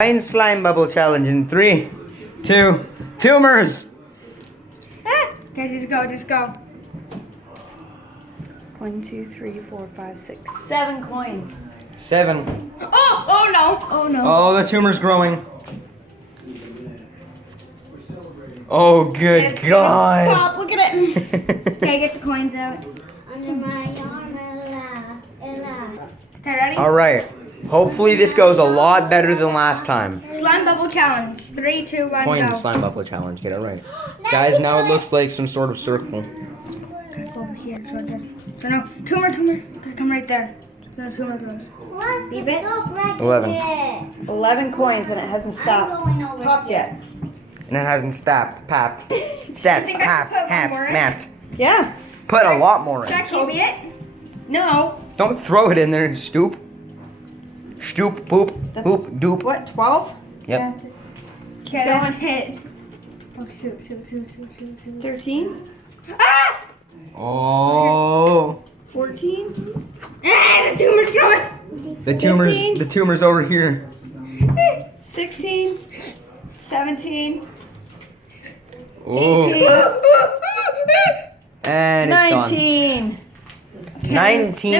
Giant slime bubble challenge in 3, 2, tumors. Okay, just go. 1, 2, 3, 4, 5, 6, 7 coins. 7. Oh no. Oh no. Oh, the tumor's growing. Oh, good It's gonna God. pop, look at it. Okay, get the coins out. Under my arm, Ella. Okay, ready? All right. Hopefully this goes a lot better than last time. Slime bubble challenge. 3, 2, 1, Point go. slime bubble challenge. Get it right. Guys, now it looks like some sort of circle. Okay, go over here. So no, tumor. Okay, come right there. So no tumor grows. Let's Leave it. stop wrecking 11. it. 11 coins and it hasn't stopped. I'm going over Popped here. yet. And it hasn't stacked, papped, I stacked, think I papped, can put one happed, more in. mapped. Yeah. Put a lot more Should I in. Kobe it? No. Don't throw it in there, stoop. Stoop, poop, That's- poop, doop. What, 12? Yep. Okay, Go that's on. it. Oh shoot. 13? Ah! Oh. 14? Ah, the tumor's growing. The tumor's over here. 16? 17? Oh. And it's gone. 19. 19.